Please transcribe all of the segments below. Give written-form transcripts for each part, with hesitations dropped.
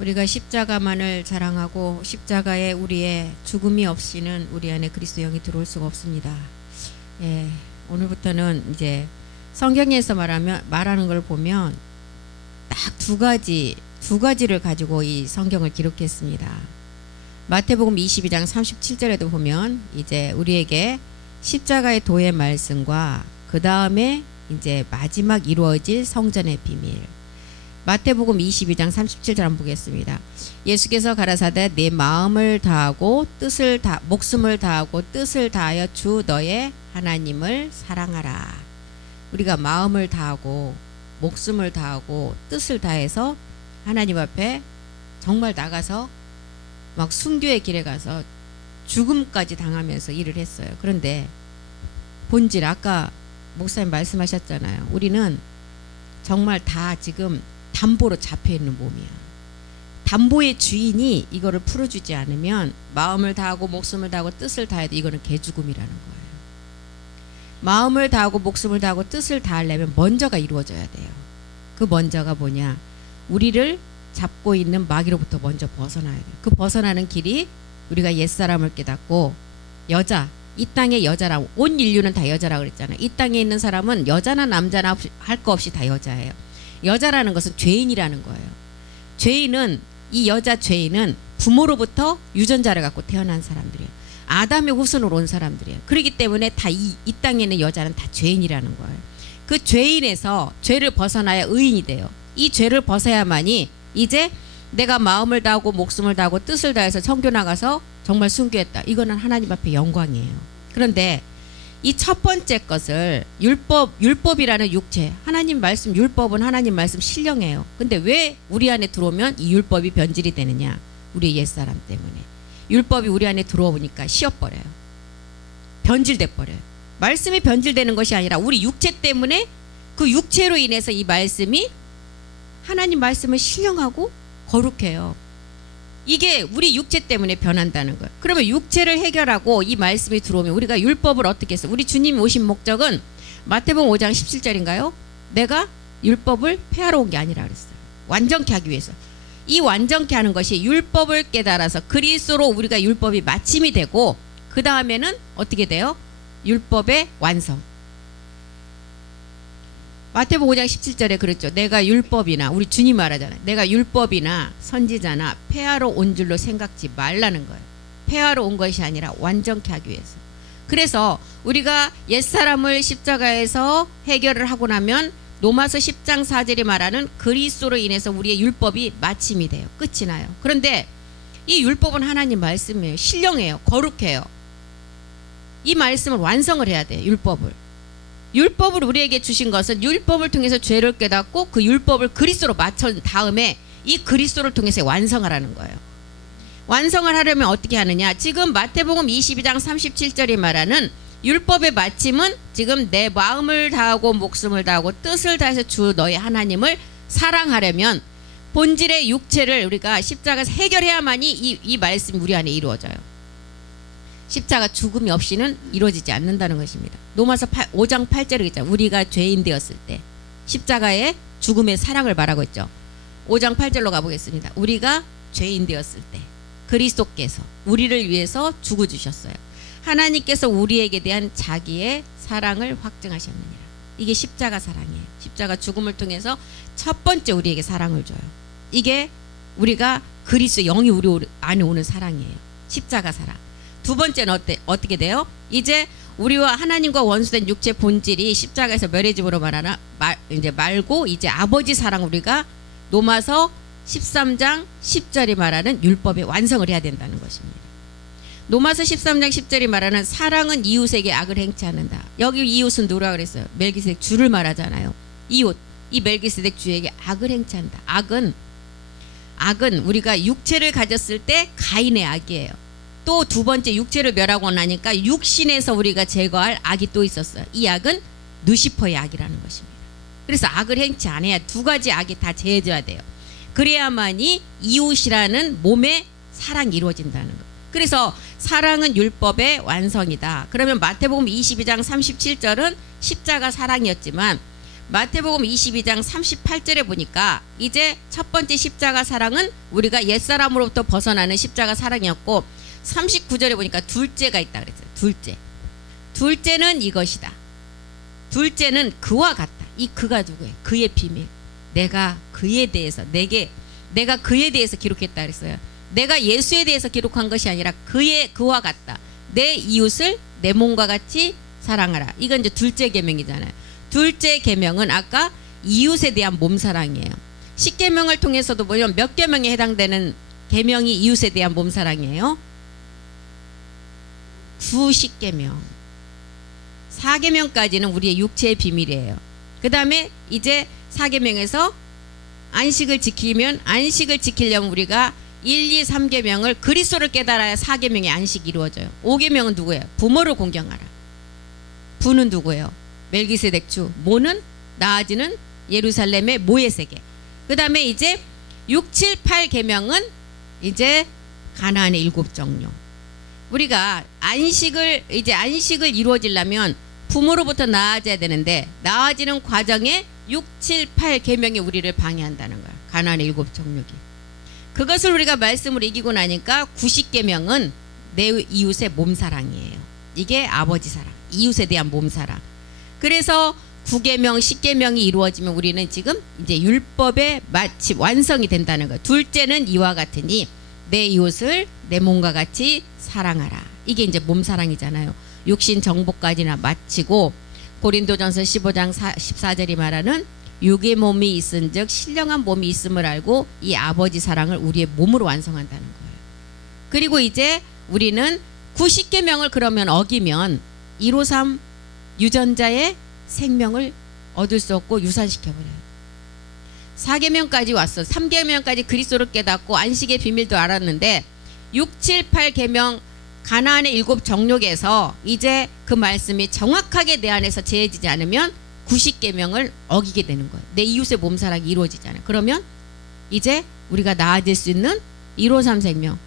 우리가 십자가만을 자랑하고 십자가에 우리의 죽음이 없이는 우리 안에 그리스도 영이 들어올 수가 없습니다. 예, 오늘부터는 이제 성경에서 말하는 걸 보면 딱 두 가지를 가지고 이 성경을 기록했습니다. 마태복음 22장 37절에도 보면 이제 우리에게 십자가의 도의 말씀과 그 다음에 이제 마지막 이루어질 성전의 비밀. 마태복음 22장 37절 한번 보겠습니다. 예수께서 가라사대 내 마음을 다하고 목숨을 다하고 뜻을 다하여 주 너의 하나님을 사랑하라. 우리가 마음을 다하고 목숨을 다하고 뜻을 다해서 하나님 앞에 정말 나가서 막 순교의 길에 가서 죽음까지 당하면서 일을 했어요. 그런데 본질 아까 목사님 말씀하셨잖아요. 우리는 정말 다 지금 담보로 잡혀있는 몸이야. 담보의 주인이 이거를 풀어주지 않으면 마음을 다하고 목숨을 다하고 뜻을 다해도 이거는 개죽음이라는 거예요. 마음을 다하고 목숨을 다하고 뜻을 다하려면 먼저가 이루어져야 돼요. 그 먼저가 뭐냐? 우리를 잡고 있는 마귀로부터 먼저 벗어나야 돼요. 그 벗어나는 길이 우리가 옛사람을 깨닫고 여자, 이 땅의 여자라, 온 인류는 다 여자라고 그랬잖아요. 이 땅에 있는 사람은 여자나 남자나 할 거 없이 다 여자예요. 여자라는 것은 죄인이라는 거예요. 죄인은 이 여자 죄인은 부모로부터 유전자를 갖고 태어난 사람들이에요. 아담의 후손으로 온 사람들이에요. 그렇기 때문에 다 이 땅에 있는 여자는 다 죄인이라는 거예요. 그 죄인에서 죄를 벗어나야 의인이 돼요. 이 죄를 벗어야만이 이제 내가 마음을 다하고 목숨을 다하고 뜻을 다해서 청교 나가서 정말 순교했다. 이거는 하나님 앞에 영광이에요. 그런데 이 첫 번째 것을 율법이라는 육체, 하나님 말씀 율법은 하나님 말씀 신령해요. 근데 왜 우리 안에 들어오면 이 율법이 변질이 되느냐? 우리 옛사람 때문에. 율법이 우리 안에 들어오니까 쉬어버려요. 변질돼 버려요. 말씀이 변질되는 것이 아니라 우리 육체 때문에 그 육체로 인해서 이 말씀이 하나님 말씀은 신령하고 거룩해요. 이게 우리 육체 때문에 변한다는 거예요. 그러면 육체를 해결하고 이 말씀이 들어오면 우리가 율법을 어떻게 했어요? 우리 주님이 오신 목적은 마태복음 5장 17절인가요? 내가 율법을 폐하러 온 게 아니라 그랬어요. 완전케 하기 위해서. 이 완전케 하는 것이 율법을 깨달아서 그리스도로 우리가 율법이 마침이 되고 그 다음에는 어떻게 돼요? 율법의 완성. 마태복음 5장 17절에 그랬죠. 내가 율법이나 우리 주님 말하잖아요. 내가 율법이나 선지자나 폐하러 온 줄로 생각지 말라는 거예요. 폐하러 온 것이 아니라 완전케 하기 위해서. 그래서 우리가 옛사람을 십자가에서 해결을 하고 나면 로마서 10장 4절이 말하는 그리스도로 인해서 우리의 율법이 마침이 돼요. 끝이 나요. 그런데 이 율법은 하나님 말씀이에요. 신령해요. 거룩해요. 이 말씀을 완성을 해야 돼요. 율법을 우리에게 주신 것은 율법을 통해서 죄를 깨닫고 그 율법을 그리스도로 맞춘 다음에 이 그리스도를 통해서 완성하라는 거예요. 완성을 하려면 어떻게 하느냐? 지금 마태복음 22장 37절이 말하는 율법의 마침은 지금 내 마음을 다하고 목숨을 다하고 뜻을 다해서 주 너의 하나님을 사랑하려면 본질의 육체를 우리가 십자가에서 해결해야만이 이 말씀이 우리 안에 이루어져요. 십자가 죽음이 없이는 이루어지지 않는다는 것입니다. 로마서 5장 8절에 있잖아요. 우리가 죄인 되었을 때 십자가의 죽음의 사랑을 말하고 있죠. 5장 8절로 가보겠습니다. 우리가 죄인 되었을 때 그리스도께서 우리를 위해서 죽어주셨어요. 하나님께서 우리에게 대한 자기의 사랑을 확증하셨느니라. 이게 십자가 사랑이에요. 십자가 죽음을 통해서 첫 번째 우리에게 사랑을 줘요. 이게 우리가 그리스도 영이 우리 안에 오는 사랑이에요. 십자가 사랑. 두 번째는 어떻게 돼요? 이제 우리와 하나님과 원수된 육체 본질이 십자가에서 멸해짐으로 말고 이제 아버지 사랑 우리가 로마서 13장 10절이 말하는 율법의 완성을 해야 된다는 것입니다. 로마서 13장 10절이 말하는 사랑은 이웃에게 악을 행치 않는다. 여기 이웃은 누구라 그랬어요? 멜기세덱 주를 말하잖아요. 이웃, 이 멜기세덱 주에게 악을 행치 않는다. 악은 우리가 육체를 가졌을 때 가인의 악이에요. 또 두 번째 육체를 멸하고 나니까 육신에서 우리가 제거할 악이 또 있었어요. 이 악은 누시퍼의 악이라는 것입니다. 그래서 악을 행치 않아야 두 가지 악이 다 제해져야 돼요. 그래야만이 이웃이라는 몸의 사랑이 이루어진다는 것. 그래서 사랑은 율법의 완성이다. 그러면 마태복음 22장 37절은 십자가 사랑이었지만 마태복음 22장 38절에 보니까 이제 첫 번째 십자가 사랑은 우리가 옛사람으로부터 벗어나는 십자가 사랑이었고, 39절에 보니까 둘째가 있다 그랬어요. 둘째는 이것이다. 둘째는 그와 같다. 이 그가 누구예요? 그의 비밀. 내가 그에 대해서 내가 그에 대해서 기록했다 그랬어요. 내가 예수에 대해서 기록한 것이 아니라 그와 같다. 내 이웃을 내 몸과 같이 사랑하라. 이건 이제 둘째 계명이잖아요. 둘째 계명은 아까 이웃에 대한 몸사랑이에요. 십계명을 통해서도 보면 몇 계명에 해당되는 계명이 이웃에 대한 몸사랑이에요? 90계명. 4계명까지는 우리의 육체의 비밀이에요. 그 다음에 이제 4계명에서 안식을 지키려면 우리가 1, 2, 3계명을 그리스도를 깨달아야 4계명의 안식이 이루어져요. 5계명은 누구예요? 부모를 공경하라. 부는 누구예요? 멜기세덱 주. 모는 나아지는 예루살렘의 모의 세계. 그 다음에 이제 6, 7, 8계명은 이제 가나안의 7 정령. 우리가 안식을 이루어지려면 부모로부터 나아져야 되는데, 나아지는 과정에 6, 7, 8계명이 우리를 방해한다는 거야. 가나안의 7 정욕이. 그것을 우리가 말씀으로 이기고 나니까 90계명은 내 이웃의 몸사랑이에요. 이게 아버지 사랑, 이웃에 대한 몸사랑. 그래서 9계명, 10계명이 이루어지면 우리는 지금 이제 율법의 마치 완성이 된다는 거예요. 둘째는 이와 같으니 내 이웃을 내 몸과 같이 사랑하라. 이게 이제 몸사랑이잖아요. 육신 정복까지나 마치고 고린도전서 15장 14절이 말하는 육의 몸이 있은즉 신령한 몸이 있음을 알고 이 아버지 사랑을 우리의 몸으로 완성한다는 거예요. 그리고 이제 우리는 90계명을 그러면 어기면 153 유전자의 생명을 얻을 수 없고 유산시켜버려요. 4계명까지 왔어. 3계명까지 그리스도를 깨닫고 안식의 비밀도 알았는데 6, 7, 8계명 가나안의 7 정욕에서 이제 그 말씀이 정확하게 내 안에서 제해지지 않으면 90계명을 어기게 되는 거예요. 내 이웃의 몸사랑이 이루어지잖아요. 그러면 이제 우리가 나아질 수 있는 153 생명.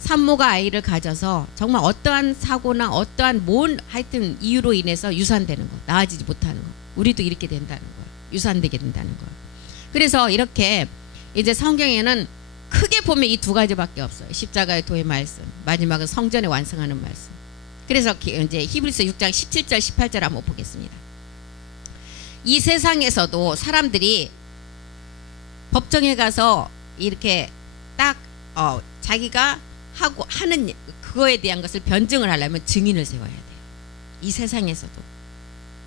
산모가 아이를 가져서 정말 어떠한 사고나 어떠한 하여튼 이유로 인해서 유산되는 거, 나아지지 못하는 거, 우리도 이렇게 된다는 거예요. 유산되게 된다는 거예요. 그래서 이렇게 이제 성경에는 크게 보면 이 2가지밖에 없어요. 십자가의 도의 말씀, 마지막은 성전에 완성하는 말씀. 그래서 이제 히브리서 6장 17절 18절 한번 보겠습니다. 이 세상에서도 사람들이 법정에 가서 이렇게 딱 자기가 하는 그거에 대한 것을 변증을 하려면 증인을 세워야 돼요. 이 세상에서도.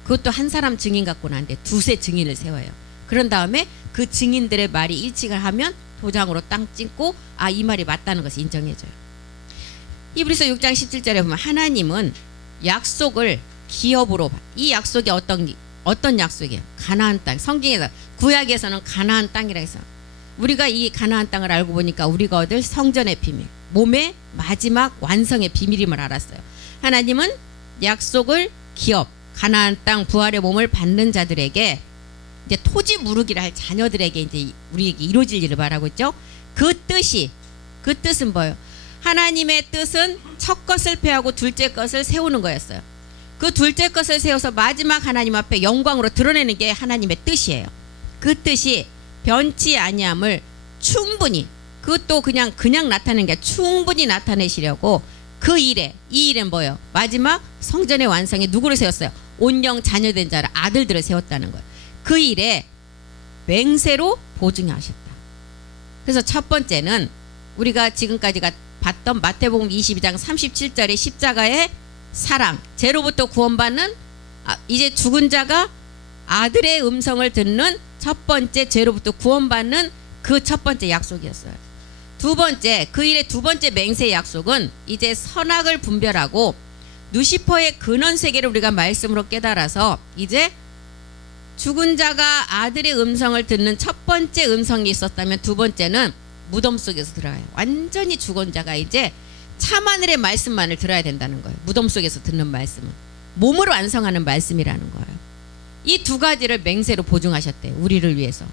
그것도 한 사람 증인 갖고는 안 돼. 2세 증인을 세워요. 그런 다음에 그 증인들의 말이 일치를 하면 도장으로 땅 찍고 이 말이 맞다는 것을 인정해줘요. 히브리서 6장 17절에 보면 하나님은 약속을 기업으로, 이 약속이 어떤 약속이에요? 가나안 땅. 성경에서 구약에서는 가나안 땅이라 해서 우리가 이 가나안 땅을 알고 보니까 우리가 얻을 성전의 비밀, 몸의 마지막 완성의 비밀임을 알았어요. 하나님은 약속을 기업, 가나안 땅 부활의 몸을 받는 자들에게 이제 토지 무르기를 할 자녀들에게 이제 우리에게 이루어질 일을 말하고 있죠. 그 뜻은 뭐예요? 하나님의 뜻은 첫 것을 폐하고 둘째 것을 세우는 거였어요. 그 둘째 것을 세워서 마지막 하나님 앞에 영광으로 드러내는 게 하나님의 뜻이에요. 그 뜻이 변치 아니함을 충분히, 그것도 그냥 나타내는 게 충분히 나타내시려고 이 일은 뭐예요? 마지막 성전의 완성에 누구를 세웠어요? 온영 자녀된 자를, 아들들을 세웠다는 거예요. 그 일에 맹세로 보증하셨다. 그래서 첫 번째는 우리가 지금까지가 봤던 마태복음 22장 37절의 십자가의 사랑, 죄로부터 구원받는 이제 죽은 자가 아들의 음성을 듣는 첫 번째 죄로부터 구원받는 그 첫 번째 약속이었어요. 두 번째, 그 일의 두 번째 맹세의 약속은 이제 선악을 분별하고 누시퍼의 근원 세계를 우리가 말씀으로 깨달아서 이제 죽은 자가 아들의 음성을 듣는 첫 번째 음성이 있었다면 두 번째는 무덤 속에서 들어가요. 완전히 죽은 자가 이제 참하늘의 말씀만을 들어야 된다는 거예요. 무덤 속에서 듣는 말씀은 몸으로 완성하는 말씀이라는 거예요. 이 2가지를 맹세로 보증하셨대요. 우리를 위해서.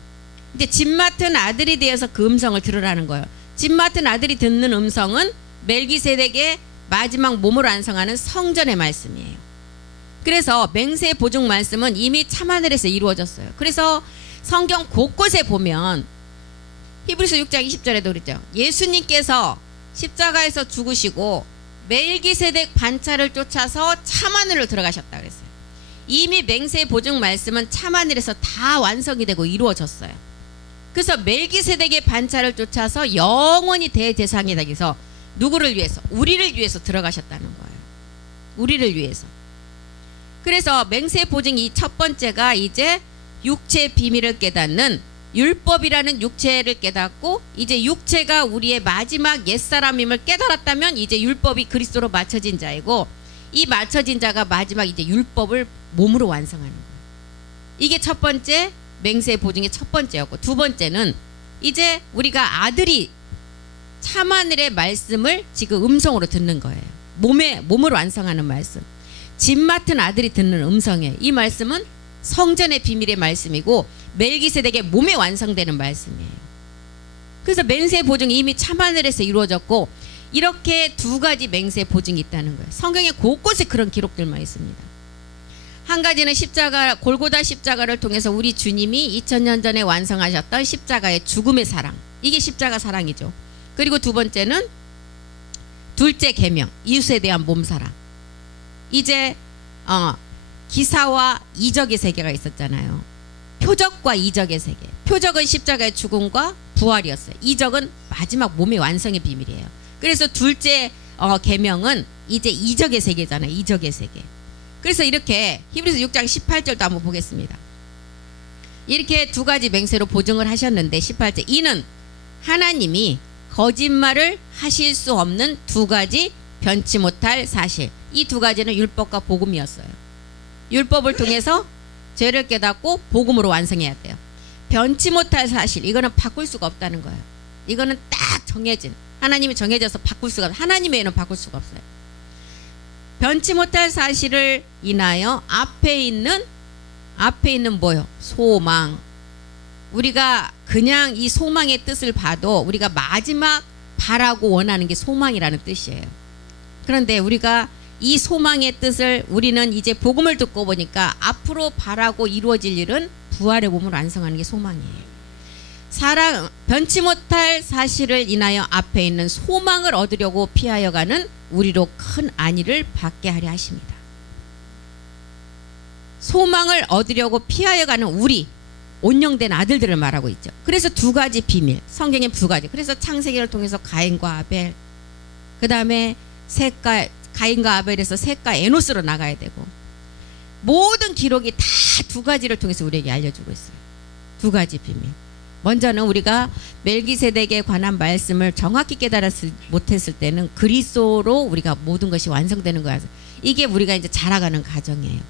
이제 집 맡은 아들이 되어서 그 음성을 들으라는 거예요. 집 맡은 아들이 듣는 음성은 멜기세덱의 마지막 몸으로 완성하는 성전의 말씀이에요. 그래서 맹세 보증 말씀은 이미 참하늘에서 이루어졌어요. 그래서 성경 곳곳에 보면 히브리서 6장 20절에도 그랬죠. 예수님께서 십자가에서 죽으시고 멜기세덱 반차를 쫓아서 참하늘로 들어가셨다 그랬어요. 이미 맹세 보증 말씀은 참하늘에서 다 완성이 되고 이루어졌어요. 그래서 멜기세덱의 반차를 쫓아서 영원히 대제사장이 되기서 누구를 위해서? 우리를 위해서 들어가셨다는 거예요. 우리를 위해서. 그래서 맹세 보증 이 첫 번째가 이제 육체 비밀을 깨닫는 율법이라는 육체를 깨닫고 이제 육체가 우리의 마지막 옛사람임을 깨달았다면 이제 율법이 그리스도로 맞춰진 자이고 이 맞춰진 자가 마지막 이제 율법을 몸으로 완성하는 거예요. 이게 첫 번째 맹세 보증의 첫 번째였고 두 번째는 이제 우리가 아들이 참하늘의 말씀을 지금 음성으로 듣는 거예요. 몸으로 완성하는 말씀. 집 맡은 아들이 듣는 음성이에요. 이 말씀은 성전의 비밀의 말씀이고 멜기세덱의 몸에 완성되는 말씀이에요. 그래서 맹세 보증이 이미 참하늘에서 이루어졌고 이렇게 두 가지 맹세 보증이 있다는 거예요. 성경에 곳곳에 그런 기록들만 있습니다. 한 가지는 십자가, 골고다 십자가를 통해서 우리 주님이 2000년 전에 완성하셨던 십자가의 죽음의 사랑. 이게 십자가 사랑이죠. 그리고 두 번째는 둘째 계명, 이웃에 대한 몸사랑. 이제 기사와 이적의 세계가 있었잖아요. 표적과 이적의 세계. 표적은 십자가의 죽음과 부활이었어요. 이적은 마지막 몸의 완성의 비밀이에요. 그래서 둘째 계명은 이제 이적의 세계잖아요. 이적의 세계. 그래서 이렇게 히브리서 6장 18절도 한번 보겠습니다. 이렇게 두 가지 맹세로 보증을 하셨는데 18절 이는 하나님이 거짓말을 하실 수 없는 두 가지 변치 못할 사실. 이 두 가지는 율법과 복음이었어요. 율법을 통해서 죄를 깨닫고 복음으로 완성해야 돼요. 변치 못할 사실, 이거는 바꿀 수가 없다는 거예요. 이거는 딱 정해진, 하나님이 정해져서 바꿀 수가 없어요. 하나님 외에는 바꿀 수가 없어요. 변치 못할 사실을 인하여 앞에 있는 뭐요? 소망. 우리가 그냥 이 소망의 뜻을 봐도 우리가 마지막 바라고 원하는 게 소망이라는 뜻이에요. 그런데 우리가 이 소망의 뜻을 우리는 이제 복음을 듣고 보니까 앞으로 바라고 이루어질 일은 부활의 몸을 완성하는 게 소망이에요. 사랑, 변치 못할 사실을 인하여 앞에 있는 소망을 얻으려고 피하여 가는 우리로 큰 안위를 받게 하려 하십니다. 소망을 얻으려고 피하여 가는 우리, 온영된 아들들을 말하고 있죠. 그래서 두 가지 비밀, 성경에 두 가지. 그래서 창세기를 통해서 가인과 아벨, 그 다음에 가인과 아벨에서 셋과 에노스로 나가야 되고, 모든 기록이 다 두 가지를 통해서 우리에게 알려주고 있어요. 두 가지 비밀. 먼저는 우리가 멜기세덱에 관한 말씀을 정확히 깨달았을 못했을 때는 그리스도로 우리가 모든 것이 완성되는 거야. 이게 우리가 이제 자라가는 과정이에요.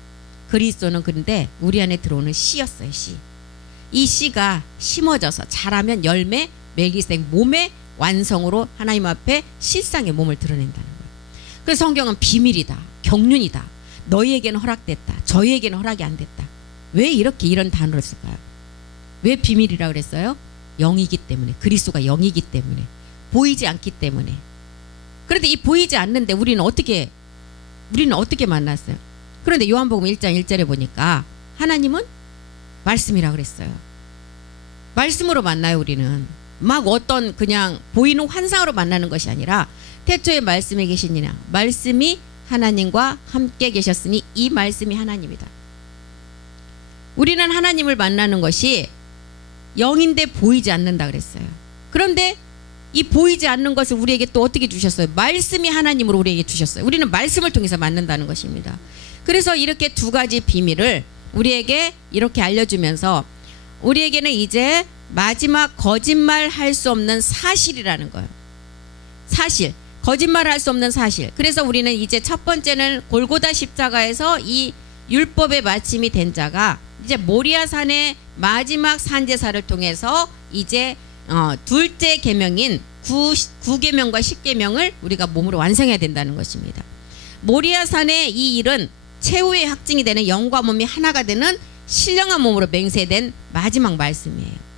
그리스도는 그런데 우리 안에 들어오는 씨였어요. 씨. 이 씨가 심어져서 자라면 열매, 멜기세덱 몸의 완성으로 하나님 앞에 실상의 몸을 드러낸다는 거예요. 그래서 성경은 비밀이다, 경륜이다, 너희에게는 허락됐다, 저희에게는 허락이 안 됐다. 왜 이렇게 이런 단어를 쓸까요? 왜 비밀이라고 그랬어요? 영이기 때문에, 그리스도가 영이기 때문에, 보이지 않기 때문에. 그런데 이 보이지 않는데 우리는 어떻게 만났어요? 그런데 요한복음 1장 1절에 보니까 하나님은 말씀이라고 그랬어요. 말씀으로 만나요. 우리는 막 어떤 그냥 보이는 환상으로 만나는 것이 아니라 태초에 말씀에 계시니라, 말씀이 하나님과 함께 계셨으니 이 말씀이 하나님이다. 우리는 하나님을 만나는 것이 영인데 보이지 않는다 그랬어요. 그런데 이 보이지 않는 것을 우리에게 또 어떻게 주셨어요? 말씀이 하나님으로 우리에게 주셨어요. 우리는 말씀을 통해서 만난다는 것입니다. 그래서 이렇게 두 가지 비밀을 우리에게 이렇게 알려주면서 우리에게는 이제 마지막 거짓말 할 수 없는 사실이라는 거예요. 사실, 거짓말 할 수 없는 사실. 그래서 우리는 이제 첫 번째는 골고다 십자가에서 이 율법의 마침이 된 자가 이제 모리아산의 마지막 산제사를 통해서 이제 둘째 계명인 9계명과 10계명을 우리가 몸으로 완성해야 된다는 것입니다. 모리아산의 이 일은 최후의 확증이 되는 영과 몸이 하나가 되는 신령한 몸으로 맹세된 마지막 말씀이에요.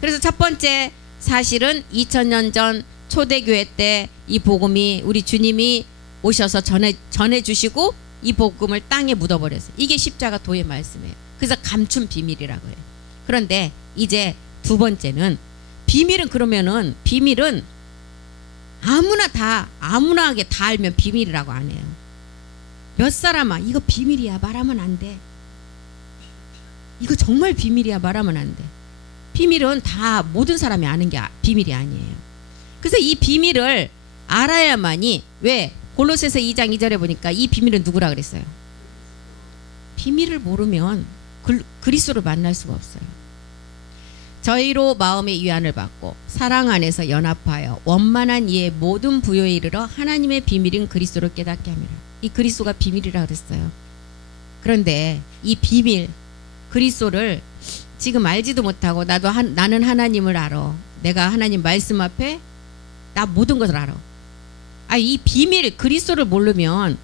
그래서 첫 번째 사실은 2000년 전 초대교회 때 이 복음이 우리 주님이 오셔서 전해주시고 이 복음을 땅에 묻어버렸어요. 이게 십자가 도의 말씀이에요. 그래서 감춘 비밀이라고 해요. 그런데 이제 두 번째는 비밀은, 그러면은 비밀은 아무나하게 다 알면 비밀이라고 안 해요. 몇 사람아 이거 비밀이야 말하면 안 돼. 이거 정말 비밀이야 말하면 안 돼. 비밀은 다 모든 사람이 아는 게 비밀이 아니에요. 그래서 이 비밀을 알아야만이, 왜 골로새서 2장 2절에 보니까 이 비밀은 누구라 그랬어요? 비밀을 모르면 그리스도를 만날 수가 없어요. 저희로 마음의 위안을 받고 사랑 안에서 연합하여 원만한 이의 모든 부요에 이르러 하나님의 비밀인 그리스도를 깨닫게 합니다. 이 그리스도가 비밀이라 그랬어요. 그런데 이 비밀 그리스도를 지금 알지도 못하고 나는 하나님을 알아. 내가 하나님 말씀 앞에 나 모든 것을 알아. 이 비밀 그리스도를 모르면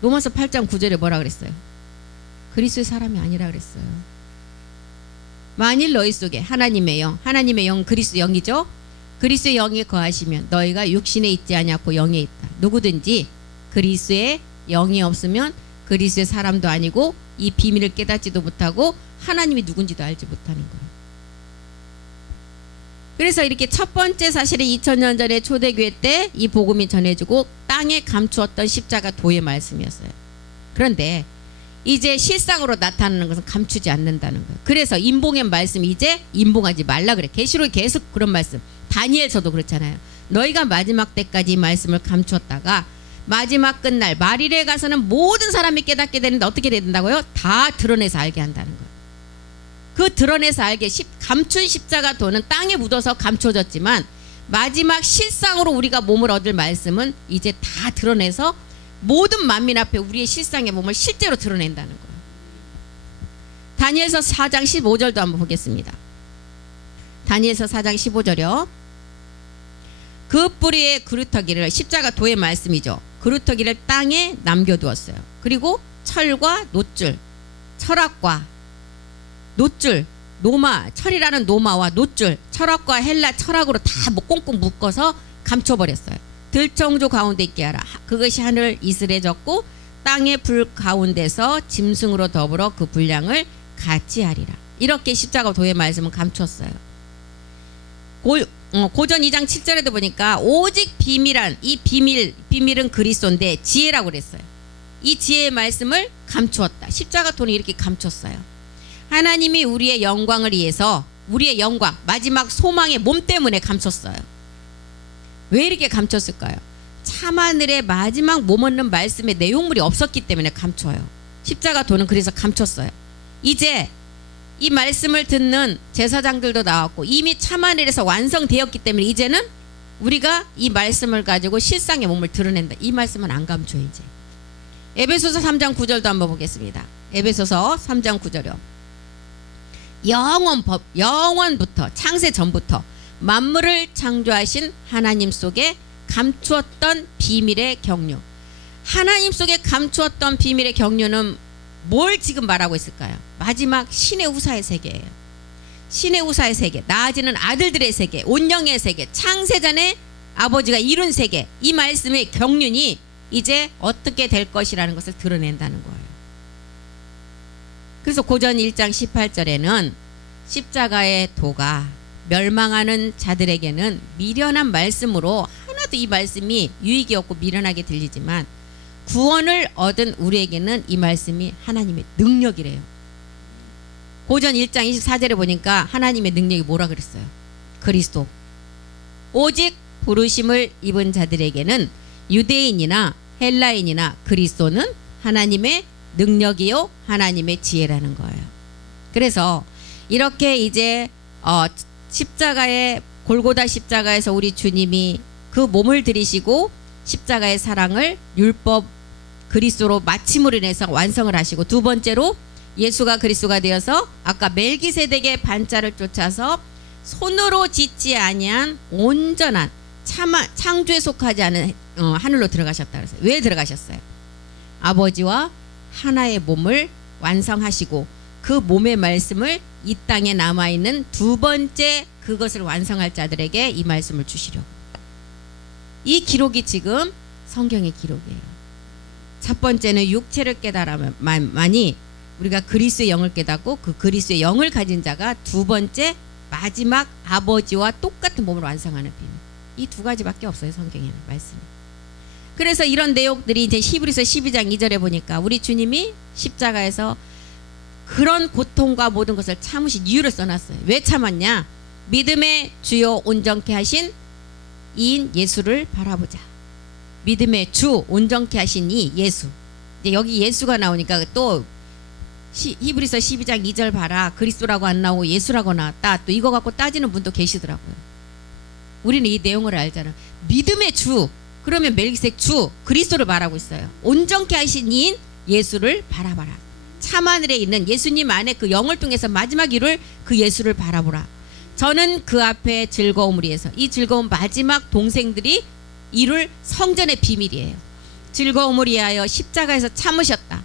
로마서 8장 9절에 뭐라 그랬어요? 그리스도의 사람이 아니라 그랬어요. 만일 너희 속에 하나님의 영 그리스도 영이죠. 그리스도의 영이 거하시면 너희가 육신에 있지 아니하고 영에 있다. 누구든지 그리스도의 영이 없으면 그리스도의 사람도 아니고 이 비밀을 깨닫지도 못하고 하나님이 누군지도 알지 못하는 거예요. 그래서 이렇게 첫 번째 사실은 2000년 전에 초대교회 때 이 복음이 전해지고 땅에 감추었던 십자가 도의 말씀이었어요. 그런데 이제 실상으로 나타나는 것은 감추지 않는다는 거예요. 그래서 인봉의 말씀 이제 인봉하지 말라 그래. 계시록에 계속 그런 말씀. 다니엘서도 그렇잖아요. 너희가 마지막 때까지 이 말씀을 감추었다가 마지막 끝날 말일에 가서는 모든 사람이 깨닫게 되는데 어떻게 된다고요? 다 드러내서 알게 한다는 거예요. 그 드러내서 알게 감춘 십자가 도는 땅에 묻어서 감춰졌지만 마지막 실상으로 우리가 몸을 얻을 말씀은 이제 다 드러내서 모든 만민 앞에 우리의 실상의 몸을 실제로 드러낸다는 거예요. 다니엘서 4장 15절도 한번 보겠습니다. 다니엘서 4장 15절이요. 그 뿌리의 그루터기를, 십자가 도의 말씀이죠. 그루터기를 땅에 남겨두었어요. 그리고 철과 놋줄, 철학과 놋줄, 노마, 철이라는 노마와 놋줄, 철학과 헬라 철학으로 다 꽁꽁 묶어서 감춰버렸어요. 들청조 가운데 있게 하라. 그것이 하늘 이슬에 졌고 땅의 불 가운데서 짐승으로 더불어 그 분량을 같이 하리라. 이렇게 십자가 도의 말씀은 감췄어요. 고전 2장 7절에도 보니까 오직 비밀한 이 비밀은 그리스도인데 지혜라고 그랬어요. 이 지혜의 말씀을 감추었다. 십자가 도는 이렇게 감췄어요. 하나님이 우리의 영광을 위해서, 우리의 영광, 마지막 소망의 몸 때문에 감췄어요. 왜 이렇게 감췄을까요? 참하늘의 마지막 몸 얻는 말씀의 내용물이 없었기 때문에 감춰요. 십자가 도는 그래서 감췄어요. 이제 이 말씀을 듣는 제사장들도 나왔고 이미 참하늘에서 완성되었기 때문에 이제는 우리가 이 말씀을 가지고 실상의 몸을 드러낸다. 이 말씀은 안 감춰 이제. 에베소서 3장 9절도 한번 보겠습니다. 에베소서 3장 9절이요. 영원부터 창세 전부터 만물을 창조하신 하나님 속에 감추었던 비밀의 경륜. 하나님 속에 감추었던 비밀의 경륜은 뭘 지금 말하고 있을까요? 마지막 신의 우사의 세계예요. 신의 우사의 세계, 나아지는 아들들의 세계, 온영의 세계, 창세전에 아버지가 이룬 세계, 이 말씀의 경륜이 이제 어떻게 될 것이라는 것을 드러낸다는 거예요. 그래서 고전 1장 18절에는 십자가의 도가 멸망하는 자들에게는 미련한 말씀으로 하나도 이 말씀이 유익이 없고 미련하게 들리지만 구원을 얻은 우리에게는 이 말씀이 하나님의 능력이래요. 고전 1장 24절에 보니까 하나님의 능력이 뭐라 그랬어요? 그리스도. 오직 부르심을 입은 자들에게는 유대인이나 헬라인이나 그리스도는 하나님의 능력이요 하나님의 지혜라는 거예요. 그래서 이렇게 이제 십자가의 골고다 십자가에서 우리 주님이 그 몸을 들이시고 십자가의 사랑을 율법 그리스도로 마침으로 인해서 완성을 하시고, 두 번째로 예수가 그리스도가 되어서 아까 멜기세덱의 반자를 쫓아서 손으로 짓지 아니한 온전한 창조에 속하지 않은 하늘로 들어가셨다 그랬어요. 왜 들어가셨어요? 아버지와 하나의 몸을 완성하시고 그 몸의 말씀을 이 땅에 남아있는 두 번째 그것을 완성할 자들에게 이 말씀을 주시려고. 이 기록이 지금 성경의 기록이에요. 첫 번째는 육체를 깨달아만이 우리가 그리스도의 영을 깨닫고 그 그리스도의 영을 가진 자가 두 번째 마지막 아버지와 똑같은 몸을 완성하는 비밀. 이 두 가지밖에 없어요, 성경에는 말씀이. 그래서 이런 내용들이 이제 히브리서 12장 2절에 보니까 우리 주님이 십자가에서 그런 고통과 모든 것을 참으신 이유를 써놨어요. 왜 참았냐? 믿음의 주요 온전케 하신 이인 예수를 바라보자. 믿음의 주 온전케 하신 이 예수. 이제 여기 예수가 나오니까 또 히브리서 12장 2절 봐라. 그리스도라고 안 나오고 예수라고 나왔다. 또 이거 갖고 따지는 분도 계시더라고요. 우리는 이 내용을 알잖아. 믿음의 주. 그러면 멜기세덱 주 그리스도를 말하고 있어요. 온전케 하신 이인 예수를 바라봐라. 참하늘에 있는 예수님 안에 그 영을 통해서 마지막 이룰 그 예수를 바라보라. 저는 그 앞에 즐거움을 위해서, 이 즐거움 마지막 동생들이 이룰 성전의 비밀이에요. 즐거움을 위하여 십자가에서 참으셨다.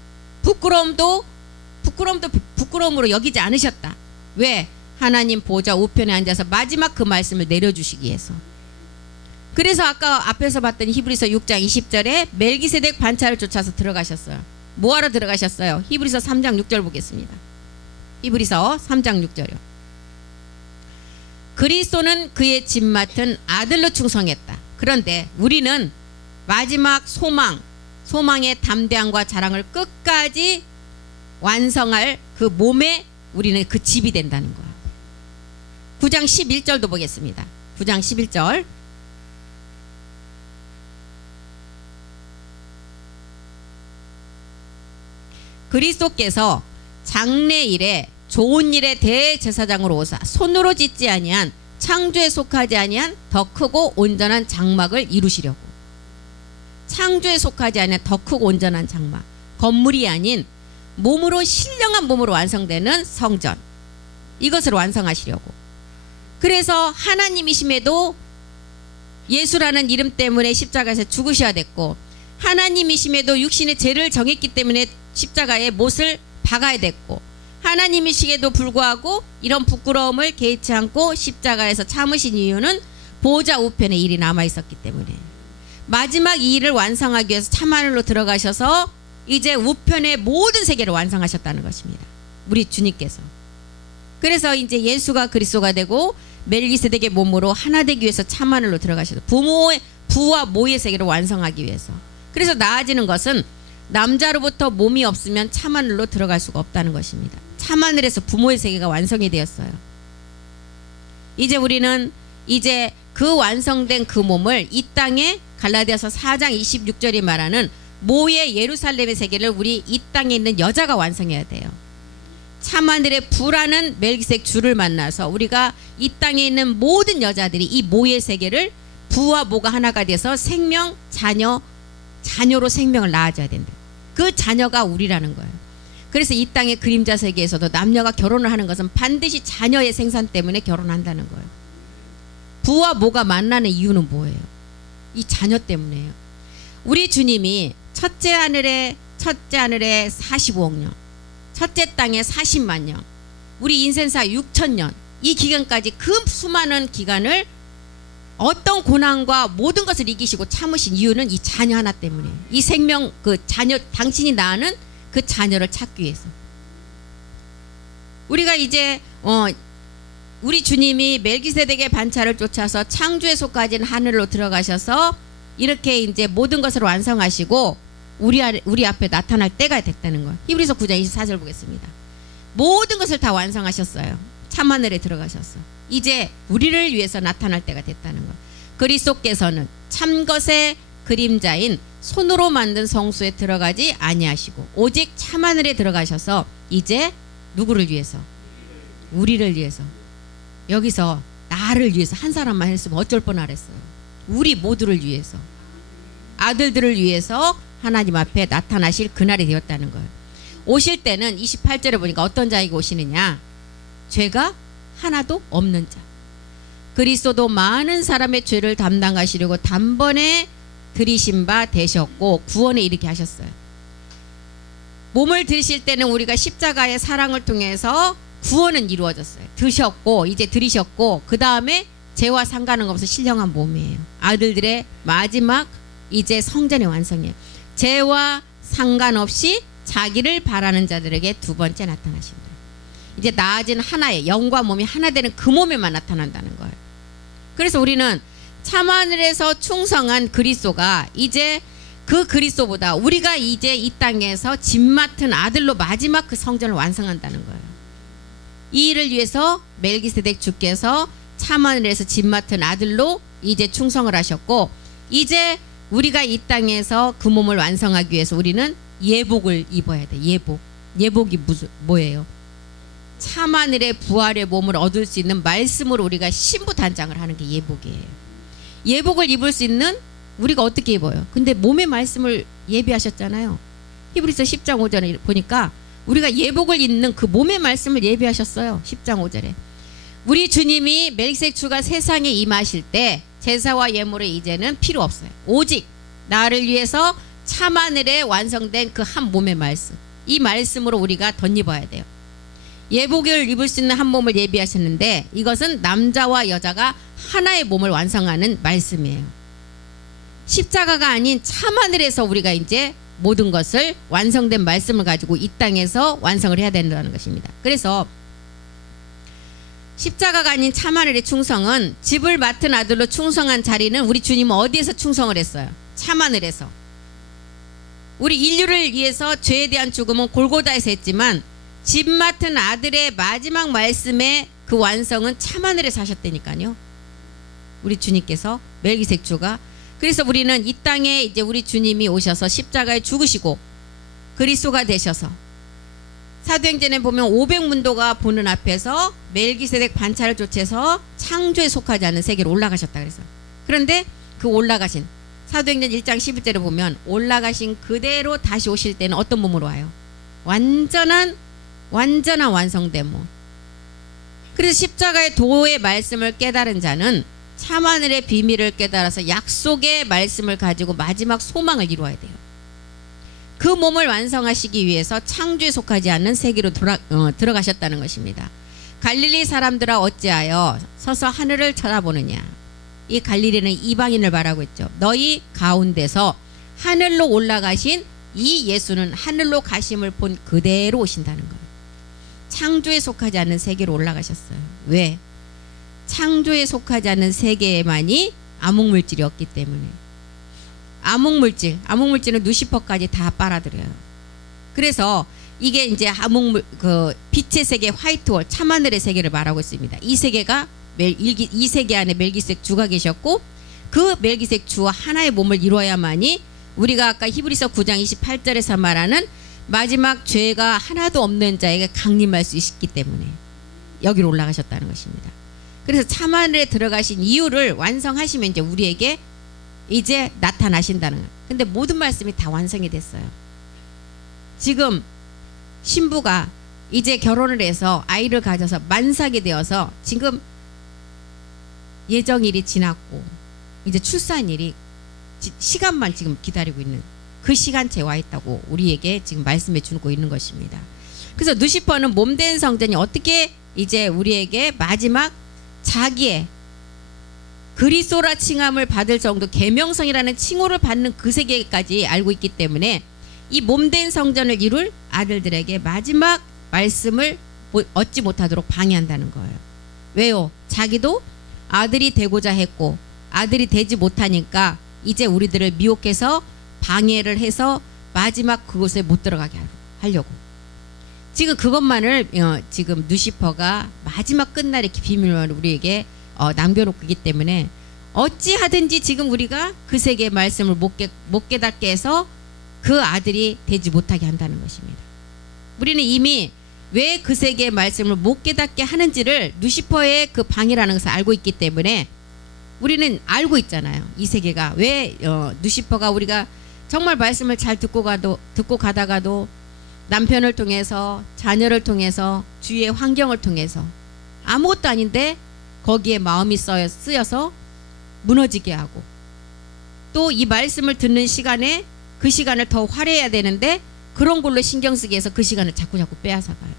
부끄러움으로 여기지 않으셨다. 왜? 하나님 보좌 우편에 앉아서 마지막 그 말씀을 내려주시기 위해서. 그래서 아까 앞에서 봤던 히브리서 6장 20절에 멜기세덱 반차를 쫓아서 들어가셨어요. 뭐하러 들어가셨어요? 히브리서 3장 6절 보겠습니다. 히브리서 3장 6절이요. 그리스도는 그의 집 맡은 아들로 충성했다. 그런데 우리는 마지막 소망의 담대함과 자랑을 끝까지 완성할 그 몸에 우리는 그 집이 된다는 거예요. 9장 11절도 보겠습니다. 9장 11절. 그리스도께서 장래일에 좋은 일에 대제사장으로 오사 손으로 짓지 아니한 창조에 속하지 아니한 더 크고 온전한 장막을 이루시려고. 창조에 속하지 아니한 더 크고 온전한 장막, 건물이 아닌 몸으로 신령한 몸으로 완성되는 성전, 이것을 완성하시려고. 그래서 하나님이심에도 예수라는 이름 때문에 십자가에서 죽으셔야 됐고, 하나님이심에도 육신의 죄를 정했기 때문에 십자가에 못을 박아야 됐고, 하나님이시게도 불구하고 이런 부끄러움을 개의치 않고 십자가에서 참으신 이유는 보좌 우편에 일이 남아있었기 때문에, 마지막 이 일을 완성하기 위해서 참하늘로 들어가셔서 이제 우편의 모든 세계를 완성하셨다는 것입니다. 우리 주님께서. 그래서 이제 예수가 그리스도가 되고 멜기세덱의 몸으로 하나 되기 위해서 참하늘로 들어가셔서 부와 모의 세계를 완성하기 위해서. 그래서 나아지는 것은 남자로부터 몸이 없으면 참하늘로 들어갈 수가 없다는 것입니다. 참하늘에서 부모의 세계가 완성이 되었어요. 이제 우리는 이제 그 완성된 그 몸을 이 땅에 갈라디아서 4장 26절이 말하는 모의 예루살렘의 세계를 우리 이 땅에 있는 여자가 완성해야 돼요. 참하늘의 부라는 멜기세덱 주를 만나서 우리가 이 땅에 있는 모든 여자들이 이 모의 세계를 부와 모가 하나가 돼서 생명, 자녀로 생명을 낳아줘야 된다. 그 자녀가 우리라는 거예요. 그래서 이 땅의 그림자 세계에서도 남녀가 결혼을 하는 것은 반드시 자녀의 생산 때문에 결혼한다는 거예요. 부와 모가 만나는 이유는 뭐예요? 이 자녀 때문에요. 우리 주님이 첫째 하늘에 45억 년, 첫째 땅에 40만 년, 우리 인생사 6천년, 이 기간까지 그 수많은 기간을 어떤 고난과 모든 것을 이기시고 참으신 이유는 이 자녀 하나 때문이에요. 이 생명, 그 자녀, 당신이 낳는 그 자녀를 찾기 위해서. 우리가 이제 우리 주님이 멜기세덱의 반차를 쫓아서 창조에 속하진 하늘로 들어가셔서 이렇게 이제 모든 것을 완성하시고 우리 앞에 나타날 때가 됐다는 거예요. 히브리서 9장 24절 보겠습니다. 모든 것을 다 완성하셨어요. 참하늘에 들어가셨어. 이제 우리를 위해서 나타날 때가 됐다는 거예요. 그리스도께서는 참것의 그림자인 손으로 만든 성소에 들어가지 아니하시고 오직 참하늘에 들어가셔서 이제 누구를 위해서? 우리를 위해서. 여기서 나를 위해서 한 사람만 했으면 어쩔 뻔하랬어요. 우리 모두를 위해서, 아들들을 위해서 하나님 앞에 나타나실 그날이 되었다는 거예요. 오실 때는 28절에 보니까 어떤 자에게 오시느냐? 죄가 하나도 없는 자. 그리스도도 많은 사람의 죄를 담당하시려고 단번에 들이신 바 되셨고 구원에 이르게 하셨어요. 몸을 들이실 때는 우리가 십자가의 사랑을 통해서 구원은 이루어졌어요. 드셨고 이제 들이셨고 그 다음에 죄와 상관없이 신령한 몸이에요. 아들들의 마지막 이제 성전의 완성이에요. 죄와 상관없이 자기를 바라는 자들에게 두 번째 나타나신다. 이제 나아진 하나의 영과 몸이 하나 되는 그 몸에만 나타난다는 거예요. 그래서 우리는 참하늘에서 충성한 그리스도가 이제 그 그리스도보다 우리가 이제 이 땅에서 집 맡은 아들로 마지막 그 성전을 완성한다는 거예요. 이 일을 위해서 멜기세덱 주께서 참하늘에서 집 맡은 아들로 이제 충성을 하셨고, 이제 우리가 이 땅에서 그 몸을 완성하기 위해서 우리는 예복을 입어야 돼. 예복이 뭐예요? 참하늘의 부활의 몸을 얻을 수 있는 말씀으로 우리가 신부 단장을 하는 게 예복이에요. 예복을 입을 수 있는 우리가 어떻게 입어요? 근데 몸의 말씀을 예비하셨잖아요. 히브리서 10장 5절에 보니까 우리가 예복을 입는 그 몸의 말씀을 예비하셨어요. 10장 5절에 우리 주님이 멜기세덱주가 세상에 임하실 때 제사와 예물이 이제는 필요 없어요. 오직 나를 위해서 참하늘에 완성된 그 한 몸의 말씀, 이 말씀으로 우리가 덧입어야 돼요. 예복을 입을 수 있는 한 몸을 예비하셨는데 이것은 남자와 여자가 하나의 몸을 완성하는 말씀이에요. 십자가가 아닌 참하늘에서 우리가 이제 모든 것을 완성된 말씀을 가지고 이 땅에서 완성을 해야 된다는 것입니다. 그래서 십자가가 아닌 참하늘의 충성은 집을 맡은 아들로 충성한 자리는 우리 주님은 어디에서 충성을 했어요? 참하늘에서. 우리 인류를 위해서 죄에 대한 죽음은 골고다에서 했지만 집 맡은 아들의 마지막 말씀의 그 완성은 참하늘에서 하셨다니까요. 우리 주님께서 멜기세덱주가. 그래서 우리는 이 땅에 이제 우리 주님이 오셔서 십자가에 죽으시고 그리스도가 되셔서 사도행전에 보면 500문도가 보는 앞에서 멜기세덱 반차를 조치해서 창조에 속하지 않는 세계로 올라가셨다 그래서. 그런데 그 올라가신 사도행전 1장 11절에 보면 올라가신 그대로 다시 오실 때는 어떤 몸으로 와요? 완전한 완성된 몸. 그래서 십자가의 도의 말씀을 깨달은 자는 참하늘의 비밀을 깨달아서 약속의 말씀을 가지고 마지막 소망을 이루어야 돼요. 그 몸을 완성하시기 위해서 창조에 속하지 않는 세계로 들어가셨다는 것입니다. 갈릴리 사람들아 어찌하여 서서 하늘을 쳐다보느냐. 이 갈릴리는 이방인을 말하고 있죠. 너희 가운데서 하늘로 올라가신 이 예수는 하늘로 가심을 본 그대로 오신다는 거예요. 창조에 속하지 않는 세계로 올라가셨어요. 왜? 창조에 속하지 않는 세계에만이 암흑물질이 없기 때문에. 암흑물질은 누시퍼까지 다 빨아들여요. 그래서 이게 이제 그 빛의 세계 화이트홀, 참하늘의 세계를 말하고 있습니다. 이 세계가 이 세계 안에 멜기세덱주가 계셨고 그 멜기세덱주와 하나의 몸을 이루어야만이 우리가 아까 히브리서 9장 28절에서 말하는 마지막 죄가 하나도 없는 자에게 강림할 수 있기 때문에 여기로 올라가셨다는 것입니다. 그래서 참하늘에 들어가신 이유를 완성하시면 이제 우리에게 이제 나타나신다는 거예요. 근데 모든 말씀이 다 완성이 됐어요. 지금 신부가 이제 결혼을 해서 아이를 가져서 만삭이 되어서 지금 예정일이 지났고 이제 출산일이 시간만 지금 기다리고 있는 그 시간체에 와 있다고 우리에게 지금 말씀해 주고 있는 것입니다. 그래서 누시퍼는 몸된 성전이 어떻게 이제 우리에게 마지막 자기의 그리스도라 칭함을 받을 정도 계명성이라는 칭호를 받는 그 세계까지 알고 있기 때문에 이 몸된 성전을 이룰 아들들에게 마지막 말씀을 얻지 못하도록 방해한다는 거예요. 왜요? 자기도 아들이 되고자 했고 아들이 되지 못하니까 이제 우리들을 미혹해서 방해를 해서 마지막 그곳에 못 들어가게 하려고. 지금 그것만을 지금 누시퍼가 마지막 끝날의 비밀을 우리에게 남겨놓고 있기 때문에 어찌하든지 지금 우리가 그 세계의 말씀을 못 깨닫게 해서 그 아들이 되지 못하게 한다는 것입니다. 우리는 이미 왜 그 세계의 말씀을 못 깨닫게 하는지를 누시퍼의 그 방해라는 것을 알고 있기 때문에 우리는 알고 있잖아요. 이 세계가 왜 누시퍼가 우리가 정말 말씀을 잘 듣고 가다가도 남편을 통해서 자녀를 통해서 주위의 환경을 통해서 아무것도 아닌데 거기에 마음이 쓰여서 무너지게 하고 또 이 말씀을 듣는 시간에 그 시간을 더 활용해야 되는데 그런 걸로 신경 쓰게 해서 그 시간을 자꾸 빼앗아가요.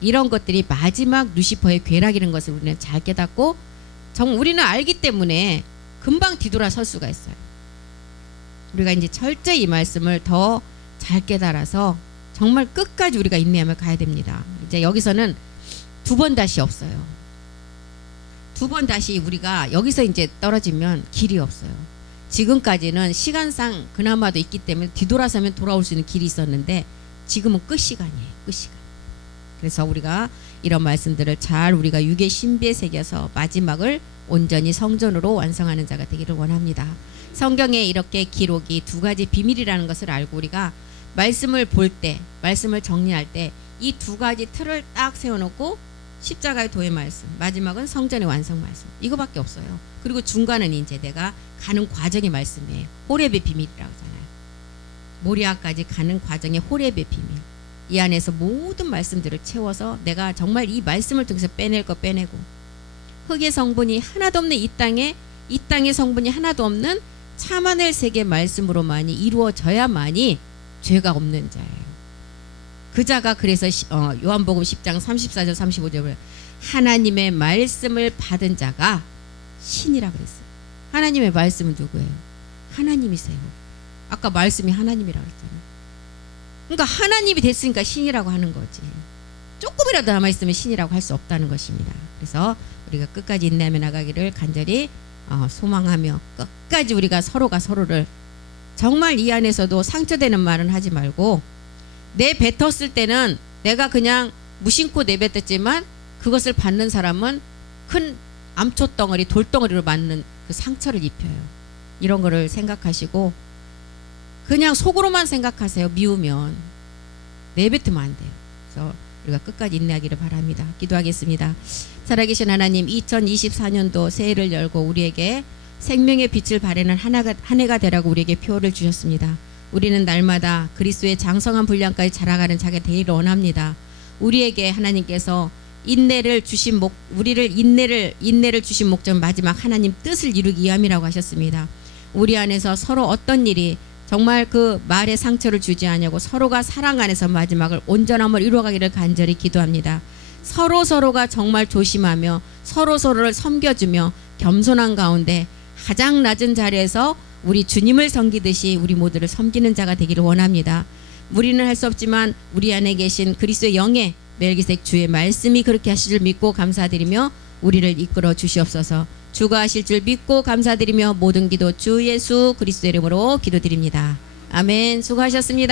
이런 것들이 마지막 누시퍼의 괴락이라는 것을 우리는 잘 깨닫고 우리는 알기 때문에 금방 뒤돌아설 수가 있어요. 우리가 이제 철저히 이 말씀을 더 잘 깨달아서 정말 끝까지 우리가 인내하며 가야 됩니다. 이제 여기서는 두 번 다시 없어요. 두 번 다시 우리가 여기서 이제 떨어지면 길이 없어요. 지금까지는 시간상 그나마도 있기 때문에 뒤돌아서면 돌아올 수 있는 길이 있었는데 지금은 끝 시간이에요. 끝 시간. 그래서 우리가 이런 말씀들을 잘 우리가 육의 신비에 새겨서 마지막을 온전히 성전으로 완성하는 자가 되기를 원합니다. 성경에 이렇게 기록이 두 가지 비밀이라는 것을 알고 우리가 말씀을 볼 때, 말씀을 정리할 때 이 두 가지 틀을 딱 세워놓고 십자가의 도의 말씀, 마지막은 성전의 완성 말씀, 이거밖에 없어요. 그리고 중간은 이제 내가 가는 과정의 말씀이에요. 호렙의 비밀이라고 하잖아요. 모리아까지 가는 과정의 호렙의 비밀. 이 안에서 모든 말씀들을 채워서 내가 정말 이 말씀을 통해서 빼낼 거 빼내고, 흙의 성분이 하나도 없는 이 땅의 성분이 하나도 없는 참아낼 세계 말씀으로만이 이루어져야만이 죄가 없는 자예요. 그 자가 그래서 요한복음 10장 34절 35절에 하나님의 말씀을 받은 자가 신이라 그랬어요. 하나님의 말씀은 누구예요? 하나님이세요. 아까 말씀이 하나님이라고 했잖아요. 그러니까 하나님이 됐으니까 신이라고 하는 거지. 조금이라도 남아있으면 신이라고 할 수 없다는 것입니다. 그래서 우리가 끝까지 인내하며 나가기를 간절히 소망하며, 끝까지 우리가 서로가 서로를 정말 이 안에서도 상처되는 말은 하지 말고, 내뱉었을 때는 내가 그냥 무심코 내뱉었지만 그것을 받는 사람은 큰 암초덩어리, 돌덩어리로 맞는 그 상처를 입혀요. 이런 거를 생각하시고 그냥 속으로만 생각하세요. 미우면 내뱉으면 안 돼요. 그래서 우리가 끝까지 인내하기를 바랍니다. 기도하겠습니다. 살아계신 하나님, 2024년도 새해를 열고 우리에게 생명의 빛을 발하는 한 해가 되라고 우리에게 표를 주셨습니다. 우리는 날마다 그리스도의 장성한 분량까지 자라가는 자가 되기를 원합니다. 우리에게 하나님께서 인내를 주신 인내를 주신 목적, 마지막 하나님 뜻을 이루기 위함이라고 하셨습니다. 우리 안에서 서로 어떤 일이 정말 그 말에 상처를 주지 않냐고 서로가 사랑 안에서 마지막을 온전함을 이루어가기를 간절히 기도합니다. 서로가 정말 조심하며 서로를 섬겨주며 겸손한 가운데 가장 낮은 자리에서 우리 주님을 섬기듯이 우리 모두를 섬기는 자가 되기를 원합니다. 우리는 할 수 없지만 우리 안에 계신 그리스도의 영의 멜기세덱 주의 말씀이 그렇게 하실 줄 믿고 감사드리며 우리를 이끌어 주시옵소서. 주가 하실 줄 믿고 감사드리며 모든 기도 주 예수 그리스도의 이름으로 기도드립니다. 아멘. 수고하셨습니다.